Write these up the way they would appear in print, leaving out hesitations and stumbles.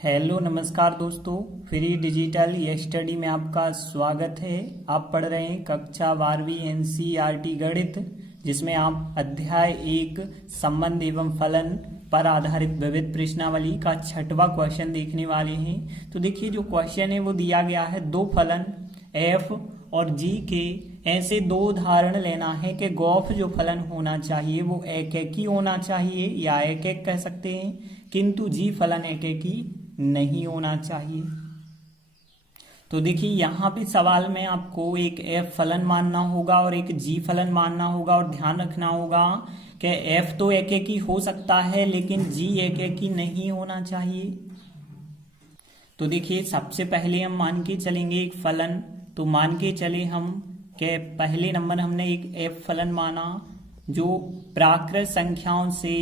Hello नमस्कार दोस्तों, free digital study में आपका स्वागत है। आप पढ़ रहे हैं कक्षा 12वीं एनसीईआरटी गणित, जिसमें आप अध्याय 1 संबंध एवं फलन पर आधारित विविध प्रश्नावली का 6वां क्वेश्चन देखने वाले हैं। तो देखिए, जो क्वेश्चन है वो दिया गया है, दो फलन एफ और जी के ऐसे दो उदाहरण लेना है कि गॉफ जो फलन होना चाहिए वो एक एक ही होना चाहिए या एक एक कह सकते हैं, किंतु जी फलन एक एक ही नहीं होना चाहिए। तो देखिए, यहाँ पे सवाल में आपको एक एफ फलन मानना होगा और एक जी फलन मानना होगा, और ध्यान रखना होगा कि एफ तो एक एक ही हो सकता है लेकिन जी एक एक ही नहीं होना चाहिए। तो देखिए, सबसे पहले हम मान के चलेंगे एक फलन। तो मान के चले हम कि पहले नंबर हमने एक एफ फलन माना जो प्राकृत संख्याओं से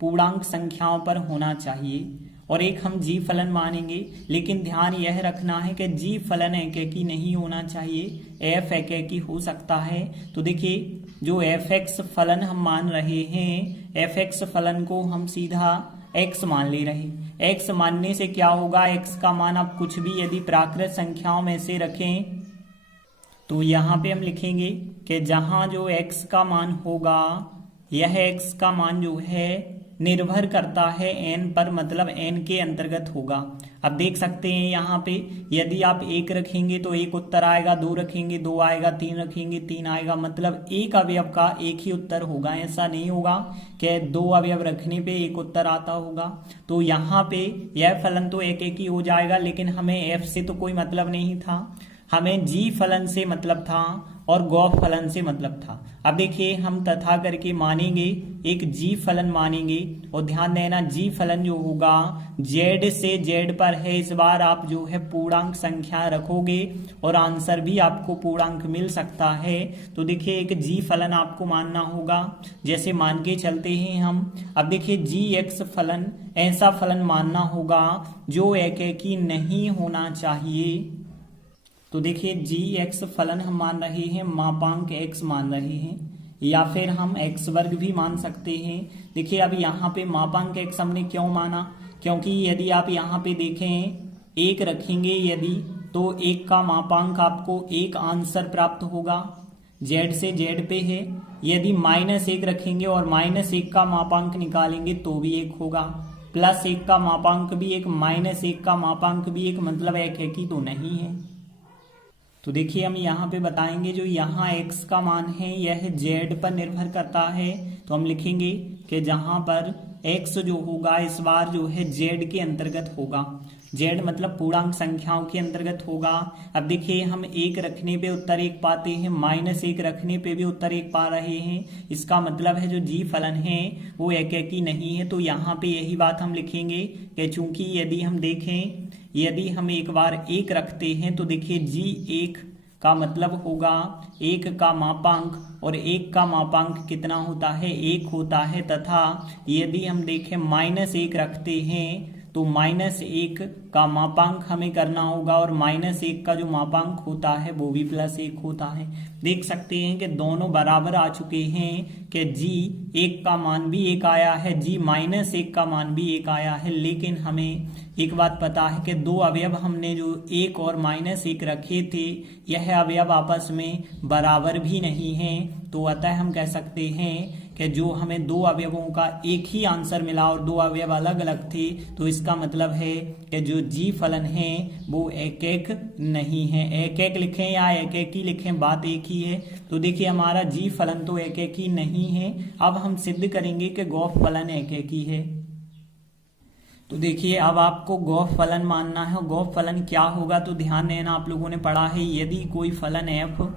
पूर्णांक संख्याओं पर होना चाहिए, और एक हम जी फलन मानेंगे। लेकिन ध्यान यह रखना है कि जी फलन एक एक ही नहीं होना चाहिए, एफ एक एक ही हो सकता है। तो देखिए, जो एफ एक्स फलन हम मान रहे हैं, एफ एक्स फलन को हम सीधा एक्स मान ले रहे। एक्स मानने से क्या होगा, एक्स का मान आप कुछ भी यदि प्राकृत संख्याओं में से रखें तो यहाँ पे हम लिखेंगे कि जहाँ जो एक्स का मान होगा, यह एक्स का मान जो है निर्भर करता है एन पर, मतलब एन के अंतर्गत होगा। अब देख सकते हैं यहाँ पे, यदि आप एक रखेंगे तो एक उत्तर आएगा, दो रखेंगे दो आएगा, तीन रखेंगे तीन आएगा, मतलब एक अवयव का एक ही उत्तर होगा। ऐसा नहीं होगा कि दो अवयव रखने पे एक उत्तर आता होगा। तो यहाँ पे यह फलन तो एक एक ही हो जाएगा, लेकिन हमें एफ से तो कोई मतलब नहीं था, हमें जी फलन से मतलब था और गॉफ फलन से मतलब था। अब देखिए, हम तथा करके मानेंगे, एक जी फलन मानेंगे, और ध्यान देना जी फलन जो होगा जेड से जेड पर है। इस बार आप जो है पूर्णांक संख्या रखोगे और आंसर भी आपको पूर्णांक मिल सकता है। तो देखिए, एक जी फलन आपको मानना होगा, जैसे मान के चलते हैं हम। अब देखिए, जी एक्स फलन ऐसा फलन मानना होगा जो एक एक ही नहीं होना चाहिए। तो देखिए, जी एक्स फलन हम मान रहे हैं, मापांक एक्स मान रहे हैं, या फिर हम एक्स वर्ग भी मान सकते हैं। देखिए, अब यहाँ पे मापांक एक्स हमने क्यों माना, क्योंकि यदि आप यहाँ पे देखें एक रखेंगे यदि, तो एक का मापांक आपको एक आंसर प्राप्त होगा, जेड से जेड पे है। यदि -1 रखेंगे और -1 का मापांक निकालेंगे तो भी एक होगा, +1 का मापांक भी एक, -1 का मापांक भी एक, मतलब एक ही तो नहीं है। तो देखिए, हम यहाँ पे बताएंगे जो यहाँ x का मान है यह z पर निर्भर करता है। तो हम लिखेंगे कि जहाँ पर x जो होगा इस बार जो है z के अंतर्गत होगा, z मतलब पूर्णांक संख्याओं के अंतर्गत होगा। अब देखिए, हम एक रखने पे उत्तर एक पाते हैं, -1 रखने पे भी उत्तर एक पा रहे हैं। इसका मतलब है जो जी फलन है वो एक एक ही नहीं है। तो यहाँ पे यही बात हम लिखेंगे कि चूंकि यदि हम देखें, यदि हम एक बार एक रखते हैं तो देखिए, जी एक का मतलब होगा एक का मापांक, और एक का मापांक कितना होता है, एक होता है। तथा यदि हम देखें -1 रखते हैं तो -1 का मापांक हमें करना होगा, और -1 का जो मापांक होता है वो भी +1 होता है। देख सकते हैं कि दोनों बराबर आ चुके हैं कि जी एक का मान भी एक आया है, जी -1 का मान भी एक आया है। लेकिन हमें एक बात पता है कि दो अवयव हमने जो एक और -1 रखे थे, यह अवयव आपस में बराबर भी नहीं हैं। तो अतः हम कह सकते हैं कि जो हमें दो अवयवों का एक ही आंसर मिला और दो अवयव अलग अलग थे, तो इसका मतलब है कि जो जी फलन है वो एक एक नहीं है। एक एक लिखें या एक एक ही लिखें, बात एक ही है। तो देखिए, हमारा जी फलन तो एक एक ही नहीं है। अब हम सिद्ध करेंगे कि गॉफ फलन एक एक ही है। तो देखिए, अब आपको गॉफ फलन मानना है। गॉफ फलन क्या होगा, तो ध्यान देना, आप लोगों ने पढ़ा है, यदि कोई फलन एफ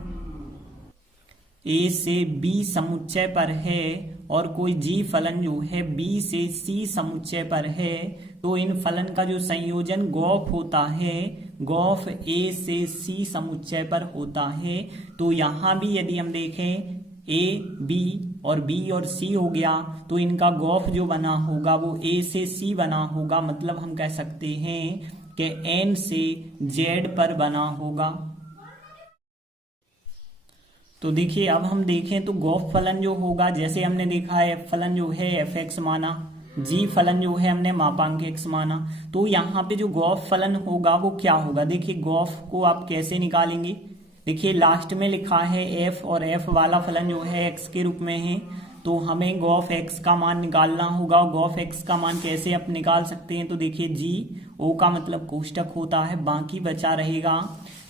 ए से बी समुच्चय पर है और कोई जी फलन जो है बी से सी समुच्चय पर है, तो इन फलन का जो संयोजन गॉफ होता है, गॉफ ए से सी समुच्चय पर होता है। तो यहाँ भी यदि हम देखें, ए बी और बी और सी हो गया, तो इनका गॉफ जो बना होगा वो ए से सी बना होगा, मतलब हम कह सकते हैं कि एन से जेड पर बना होगा। तो देखिए, अब हम देखें तो गॉफ फलन जो होगा, जैसे हमने देखा है एफ फलन जो है एफ एक्स माना, जी फलन जो है हमने मापांक x माना, तो यहाँ पे जो गॉस फलन होगा वो क्या होगा। देखिए गॉस को आप कैसे निकालेंगे, देखिए लास्ट में लिखा है f और f वाला फलन जो है x के रूप में है, तो हमें गॉफ x का मान निकालना होगा। गॉफ x का मान कैसे आप निकाल सकते हैं, तो देखिए जी ओ का मतलब कोष्टक होता है, बाकी बचा रहेगा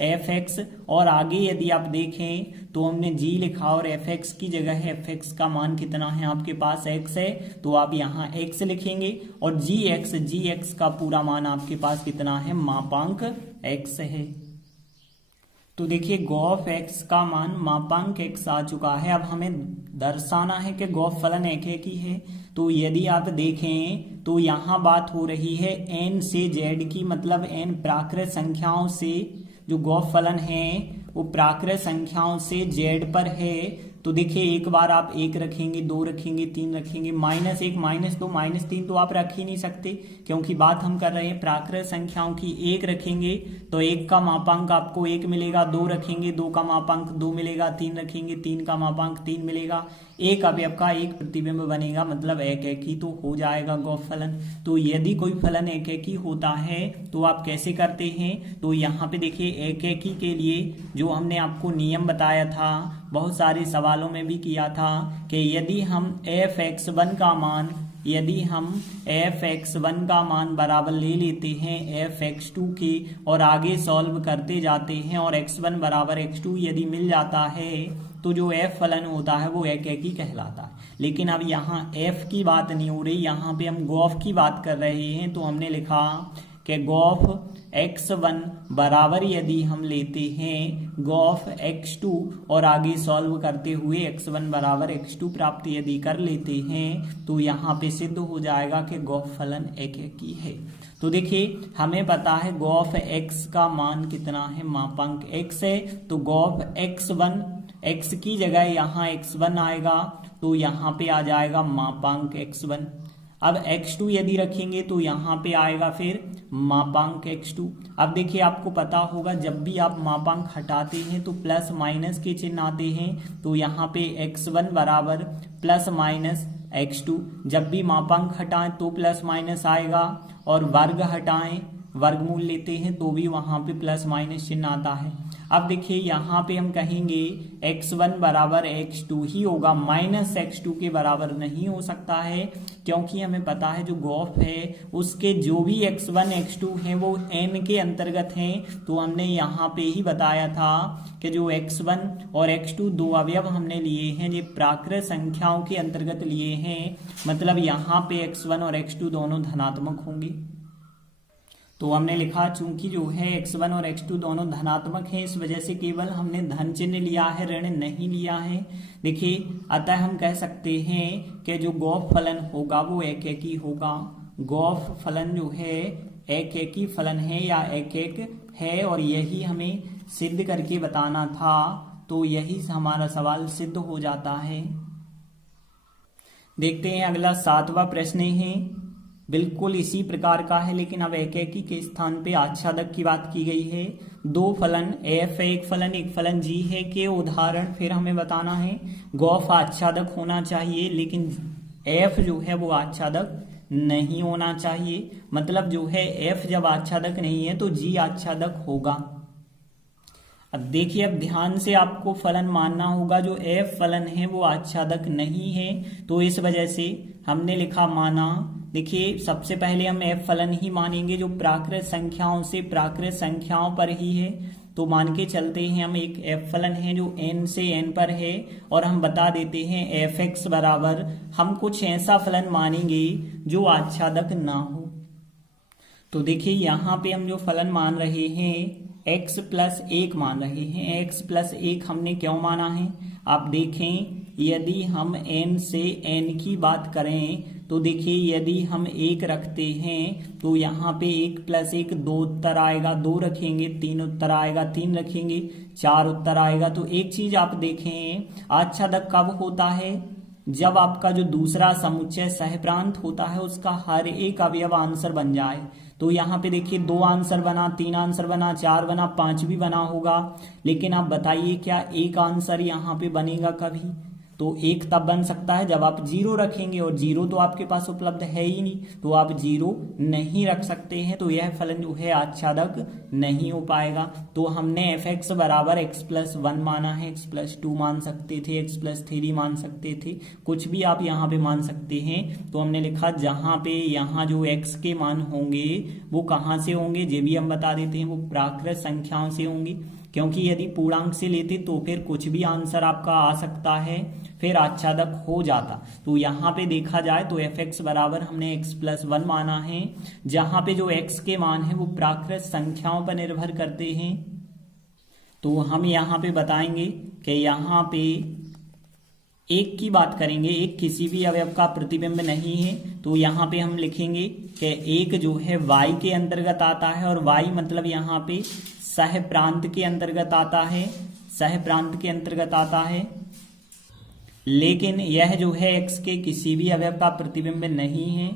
fx, और आगे यदि आप देखें तो हमने g लिखा और fx की जगह fx का मान कितना है आपके पास x है, तो आप यहाँ x लिखेंगे और gx का पूरा मान आपके पास कितना है, मापांक x है। तो देखिए गॉफ x का मान मापांक x आ चुका है। अब हमें दर्शाना है कि गॉफ फलन एकेकी है। तो यदि आप देखें तो यहाँ बात हो रही है n से z की, मतलब n प्राकृत संख्याओं से जो गॉफ फलन है वो प्राकृत संख्याओं से z पर है। तो देखिए एक बार आप 1 रखेंगे, 2 रखेंगे, 3 रखेंगे, -1, -2, -3 तो आप रख ही नहीं सकते, क्योंकि बात हम कर रहे हैं प्राकृत संख्याओं की। 1 रखेंगे तो 1 का मापांक आपको 1 मिलेगा, 2 रखेंगे 2 का मापांक 2 मिलेगा, 3 रखेंगे 3 का मापांक 3 मिलेगा, एक अवयव का एक प्रतिबिंब बनेगा, मतलब एकेकी तो हो जाएगा गॉस फलन। तो यदि कोई फलन एकेकी होता है तो आप कैसे करते हैं, तो यहाँ पे देखिए एकेकी के लिए जो हमने आपको नियम बताया था, बहुत सारे सवालों में भी किया था कि यदि हम f(x1) का मान, यदि हम f(x1) का मान बराबर ले लेते हैं f(x2) के और आगे सॉल्व करते जाते हैं और x1 बराबर x2 यदि मिल जाता है तो जो f फलन होता है वो एकेकी कहलाता है। लेकिन अब यहाँ f की बात नहीं हो रही, यहाँ पे हम गॉफ की बात कर रहे हैं। तो हमने लिखा कि गॉफ x1 बराबर यदि हम लेते हैं गॉफ x2 और आगे सॉल्व करते हुए x1 बराबर x2 प्राप्त यदि कर लेते हैं तो यहाँ पे सिद्ध हो जाएगा कि गॉफ फलन एकेकी है। तो देखिए हमें पता है गॉफ x का मान कितना है, मापांक x है, तो गॉफ x1, x की जगह यहाँ x1 आएगा तो यहाँ पे आ जाएगा मापांक x1। अब x2 यदि रखेंगे तो यहाँ पे आएगा फिर मापांक x2। अब देखिए आपको पता होगा जब भी आप मापांक हटाते हैं तो प्लस माइनस के चिन्ह आते हैं, तो यहाँ पे x1 बराबर प्लस माइनस x2। जब भी मापांक हटाएं तो प्लस माइनस आएगा, और वर्ग हटाएं, वर्गमूल लेते हैं तो भी वहां पे प्लस माइनस चिन्ह आता है। अब देखिए यहाँ पे हम कहेंगे x1 बराबर x2 ही होगा, माइनस x2 के बराबर नहीं हो सकता है, क्योंकि हमें पता है जो गॉफ है उसके जो भी x1 x2 हैं वो n के अंतर्गत हैं। तो हमने यहाँ पे ही बताया था कि जो x1 और x2 दो अवयव हमने लिए हैं ये प्राकृत संख्याओं के अंतर्गत लिए हैं, मतलब यहाँ पे x1 और x2 दोनों धनात्मक होंगे। तो हमने लिखा चूंकि जो है x1 और x2 दोनों धनात्मक हैं, इस वजह से केवल हमने धन चिन्ह लिया है, ऋण नहीं लिया है। देखिए अतः हम कह सकते हैं कि जो गॉफ फलन होगा वो एकेकी होगा। गॉफ फलन जो है एकेकी फलन है या एकैक है, और यही हमें सिद्ध करके बताना था, तो यही हमारा सवाल सिद्ध हो जाता है। देखते हैं अगला 7वां प्रश्न है, बिल्कुल इसी प्रकार का है, लेकिन अब एकेकी के स्थान पे आच्छादक की बात की गई है। दो फलन f है, एक फलन g है के उदाहरण फिर हमें बताना है। गॉफ आच्छादक होना चाहिए, लेकिन f जो है वो आच्छादक नहीं होना चाहिए। मतलब जो है f जब आच्छादक नहीं है तो g आच्छादक होगा। अब देखिए, अब ध्यान से आपको फलन मानना होगा, जो f फलन है वो आच्छादक नहीं है, तो इस वजह से हमने लिखा माना। देखिए सबसे पहले हम f फलन ही मानेंगे जो प्राकृत संख्याओं से प्राकृत संख्याओं पर ही है, तो मान के चलते हैं हम एक f फलन है जो n से n पर है, और हम बता देते हैं fx बराबर हम कुछ ऐसा फलन मानेंगे जो आच्छादक ना हो। तो देखिए यहाँ पे हम जो फलन मान रहे हैं x+1 मान रहे हैं। x+1 हमने क्यों माना है, आप देखें यदि हम n से n की बात करें तो देखिए यदि हम 1 रखते हैं तो यहाँ पे 1+1 2 उत्तर आएगा, 2 रखेंगे 3 उत्तर आएगा, 3 रखेंगे 4 उत्तर आएगा। तो एक चीज आप देखें, आच्छादक कब होता है, जब आपका जो दूसरा समुच्चय सहप्रांत होता है उसका हर एक अवयव आंसर बन जाए। तो यहाँ पे देखिए 2 आंसर बना, 3 आंसर बना, 4 बना, 5 भी बना होगा, लेकिन आप बताइए क्या एक आंसर यहाँ पे बनेगा कभी। तो 1 तब बन सकता है जब आप 0 रखेंगे, और 0 तो आपके पास उपलब्ध है ही नहीं, तो आप 0 नहीं रख सकते हैं, तो यह फलन जो है आच्छादक नहीं हो पाएगा। तो हमने fx बराबर x+1 माना है, x+2 मान सकते थे, x+3 मान सकते थे, कुछ भी आप यहाँ पे मान सकते हैं। तो हमने लिखा जहाँ पे यहाँ जो x के मान होंगे वो कहाँ से होंगे, ये भी हम बता देते हैं, वो प्राकृत संख्याओं से होंगे, क्योंकि यदि पूर्णांक से लेते तो फिर कुछ भी आंसर आपका आ सकता है, फिर आच्छादक हो जाता। तो यहाँ पे देखा जाए तो fx बराबर हमने x+1 माना है, जहाँ पे जो x के मान है वो प्राकृत संख्याओं पर निर्भर करते हैं। तो हम यहाँ पे बताएंगे कि यहाँ पे एक की बात करेंगे, एक किसी भी अवयव का प्रतिबिंब नहीं है, तो यहाँ पे हम लिखेंगे कि एक जो है y के अंतर्गत आता है, और y मतलब यहाँ पे सह प्रांत के अंतर्गत आता है, सह प्रांत के अंतर्गत आता है, लेकिन यह जो है x के किसी भी अवयव का प्रतिबिंब नहीं है।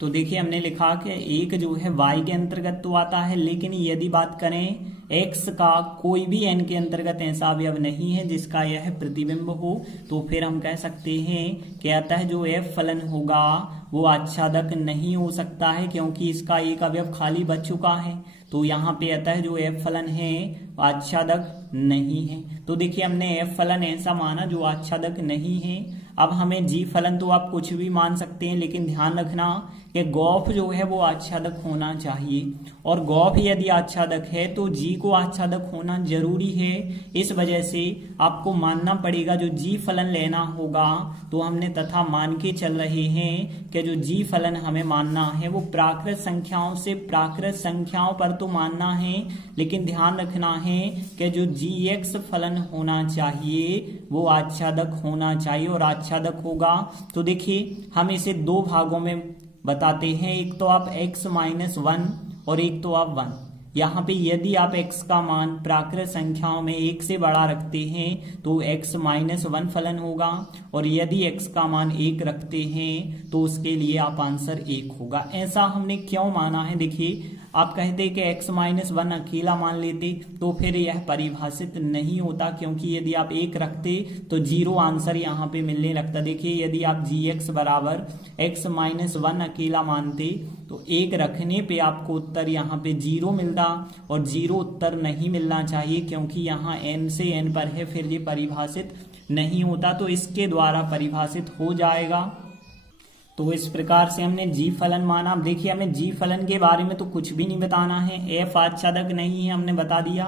तो देखिए हमने लिखा कि एक जो है y के अंतर्गत तो आता है, लेकिन यदि बात करें x का कोई भी n के अंतर्गत ऐसा अवयव नहीं है जिसका यह प्रतिबिंब हो, तो फिर हम कह सकते हैं कि अतः जो f फलन होगा वो आच्छादक नहीं हो सकता है, क्योंकि इसका एक अवयव खाली बच चुका है। तो यहाँ पे अतः जो f फलन है आच्छादक नहीं है। तो देखिए हमने f फलन ऐसा माना जो आच्छादक नहीं है। अब हमें g फलन तो आप कुछ भी मान सकते हैं, लेकिन ध्यान रखना कि गौफ जो है वो आच्छादक होना चाहिए, और गौफ यदि आच्छादक है तो g को आच्छादक होना जरूरी है। इस वजह से आपको मानना पड़ेगा, जो g फलन लेना होगा तो हमने तथा मान के चल रहे हैं कि जो g फलन हमें मानना है वो प्राकृत संख्याओं से प्राकृत संख्याओं पर तो मानना है, लेकिन ध्यान रखना है कि जो gx फलन होना चाहिए वो आच्छादक होना चाहिए, और आच्छादक होगा तो देखिए हम इसे दो भागों में बताते हैं, एक तो आप x-1 और एक तो आप 1। यहाँ पे यदि आप x का मान प्राकृत संख्याओं में 1 से बड़ा रखते हैं तो x-1 फलन होगा, और यदि x का मान 1 रखते हैं तो उसके लिए आप आंसर 1 होगा। ऐसा हमने क्यों माना है, देखिए आप कहते कि x-1 अकेला मान लेते तो फिर यह परिभाषित नहीं होता, क्योंकि यदि आप 1 रखते तो 0 आंसर यहाँ पे मिलने लगता। देखिए यदि आप gx बराबर x-1 अकेला मानते तो 1 रखने पे आपको उत्तर यहाँ पे 0 मिलता, और 0 उत्तर नहीं मिलना चाहिए, क्योंकि यहाँ n से n पर है, फिर ये परिभाषित नहीं होता, तो इसके द्वारा परिभाषित हो जाएगा। तो इस प्रकार से हमने g फलन माना। अब देखिए हमें g फलन के बारे में तो कुछ भी नहीं बताना है, f आच्छादक नहीं है हमने बता दिया।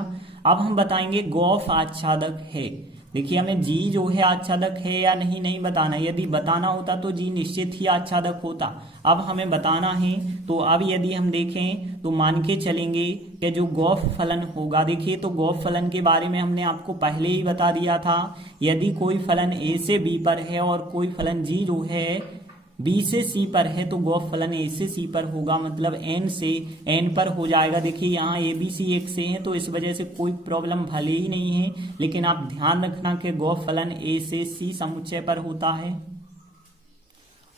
अब हम बताएंगे गौफ आच्छादक है। देखिए हमें g जो है आच्छादक है या नहीं बताना, यदि बताना होता तो g निश्चित ही आच्छादक होता। अब हमें बताना है, तो अब यदि हम देखें तो मान के चलेंगे कि जो गौफ फलन होगा, देखिए तो गौफ फलन के बारे में हमने आपको पहले ही बता दिया था, यदि कोई फलन a से b पर है और कोई फलन g जो है b से c पर है तो गौफ फलन a से c पर होगा, मतलब n से n पर हो जाएगा। देखिए यहाँ a b c एक से हैं तो इस वजह से कोई प्रॉब्लम भले ही नहीं है, लेकिन आप ध्यान रखना कि गौफ फलन a से c समुच्चय पर होता है।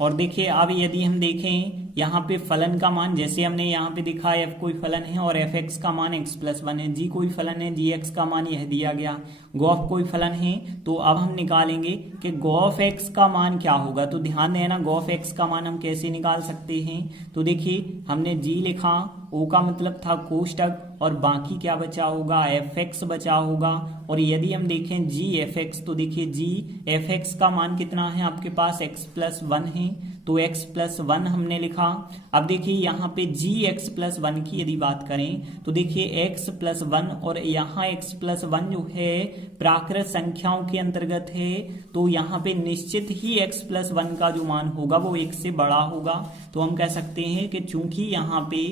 और देखिए अब यदि हम देखें यहाँ पे फलन का मान, जैसे हमने यहाँ पे दिखा f कोई फलन है और fx का मान x+1 है, g कोई फलन है, gx का मान यह दिया गया, गौफ कोई फलन है, तो अब हम निकालेंगे कि गौफ x का मान क्या होगा। तो ध्यान देना गौफ x का मान हम कैसे निकाल सकते हैं। तो देखिए हमने g लिखा, o का मतलब था कोष्टक, और बाकी क्या बचा होगा, fx बचा होगा। और यदि हम देखें g fx, तो देखिए g fx का मान कितना है आपके पास, x+1 है, तो x+1 हमने लिखा। अब देखिए यहाँ पे gx+1 की यदि बात करें तो देखिए x+1 और यहाँ x+1 जो है प्राकृत संख्याओं के अंतर्गत है, तो यहाँ पे निश्चित ही x+1 का जो मान होगा वो 1 से बड़ा होगा। तो हम कह सकते हैं कि चूंकि यहाँ पे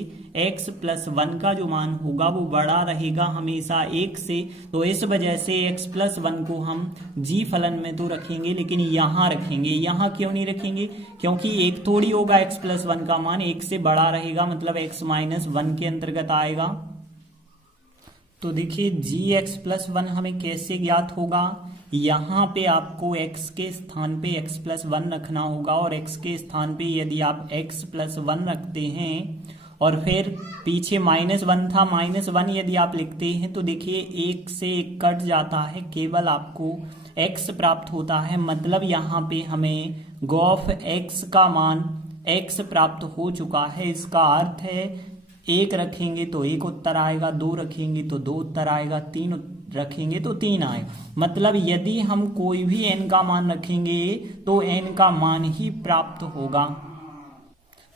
x+1 का जो मान होगा वो बड़ा रहेगा हमेशा 1 से, तो इस वजह से x+1 को हम g फलन में तो रखेंगे, लेकिन यहाँ रखेंगे। यहाँ क्यों नहीं रखेंगे, क्योंकि एक थोड़ी होगा x+1 का मान 1 से बड़ा रहेगा, मतलब x-1 के अंतर्गत आएगा। तो देखिए gx+1 हमें कैसे ज्ञात होगा, यहाँ पे आपको x के स्थान पे x+1 रखना होगा, और x के स्थान पे यदि आप x+1 रखते हैं और फिर पीछे -1 था, -1 यदि आप लिखते हैं तो देखिए 1 से 1 कट जाता है, केवल आपको x प्राप्त होता है। मतलब यहाँ पे हमें गॉफ x का मान x प्राप्त हो चुका है। इसका अर्थ है 1 रखेंगे तो 1 उत्तर आएगा, 2 रखेंगे तो 2 उत्तर आएगा, 3 रखेंगे तो 3 आएगा। मतलब यदि हम कोई भी n का मान रखेंगे तो n का मान ही प्राप्त होगा।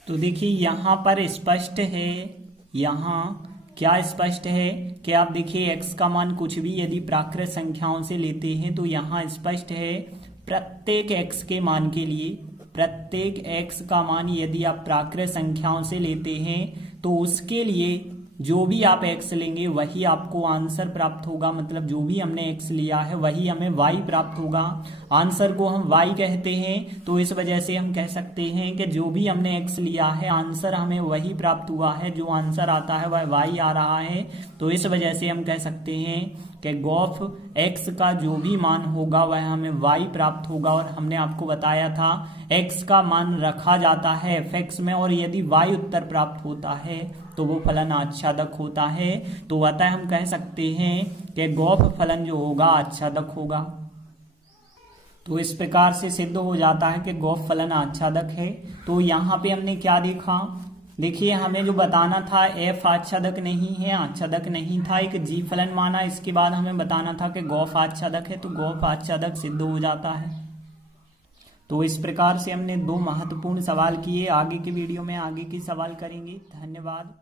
तो देखिए यहाँ पर स्पष्ट है, यहाँ क्या स्पष्ट है कि आप देखिए x का मान कुछ भी यदि प्राकृत संख्याओं से लेते हैं तो यहाँ स्पष्ट है प्रत्येक x के मान के लिए, प्रत्येक x का मान यदि आप प्राकृत संख्याओं से लेते हैं तो उसके लिए जो भी आप x लेंगे वही आपको आंसर प्राप्त होगा। मतलब जो भी हमने x लिया है वही हमें y प्राप्त होगा। आंसर को हम y कहते हैं, तो इस वजह से हम कह सकते हैं कि जो भी हमने x लिया है आंसर हमें वही प्राप्त हुआ है, जो आंसर आता है वह y आ रहा है। तो इस वजह से हम कह सकते हैं कि गॉफ x का जो भी मान होगा वह हमें y प्राप्त होगा। और हमने आपको बताया था x का मान रखा जाता है f(x) में, और यदि y उत्तर प्राप्त होता है तो वो फलन आच्छादक होता है। तो अतः हम कह सकते हैं कि गॉफ फलन जो होगा आच्छादक होगा। तो इस प्रकार से सिद्ध हो जाता है कि गॉफ फलन आच्छादक है। तो यहाँ पे हमने क्या देखा, देखिए हमें जो बताना था f आच्छादक नहीं है, आच्छादक नहीं था, एक g फलन माना। इसके बाद हमें बताना था कि गॉफ आच्छादक है, तो गॉफ आच्छादक सिद्ध हो जाता है। तो इस प्रकार से हमने 2 महत्वपूर्ण सवाल किए। आगे के वीडियो में आगे के सवाल करेंगे। धन्यवाद।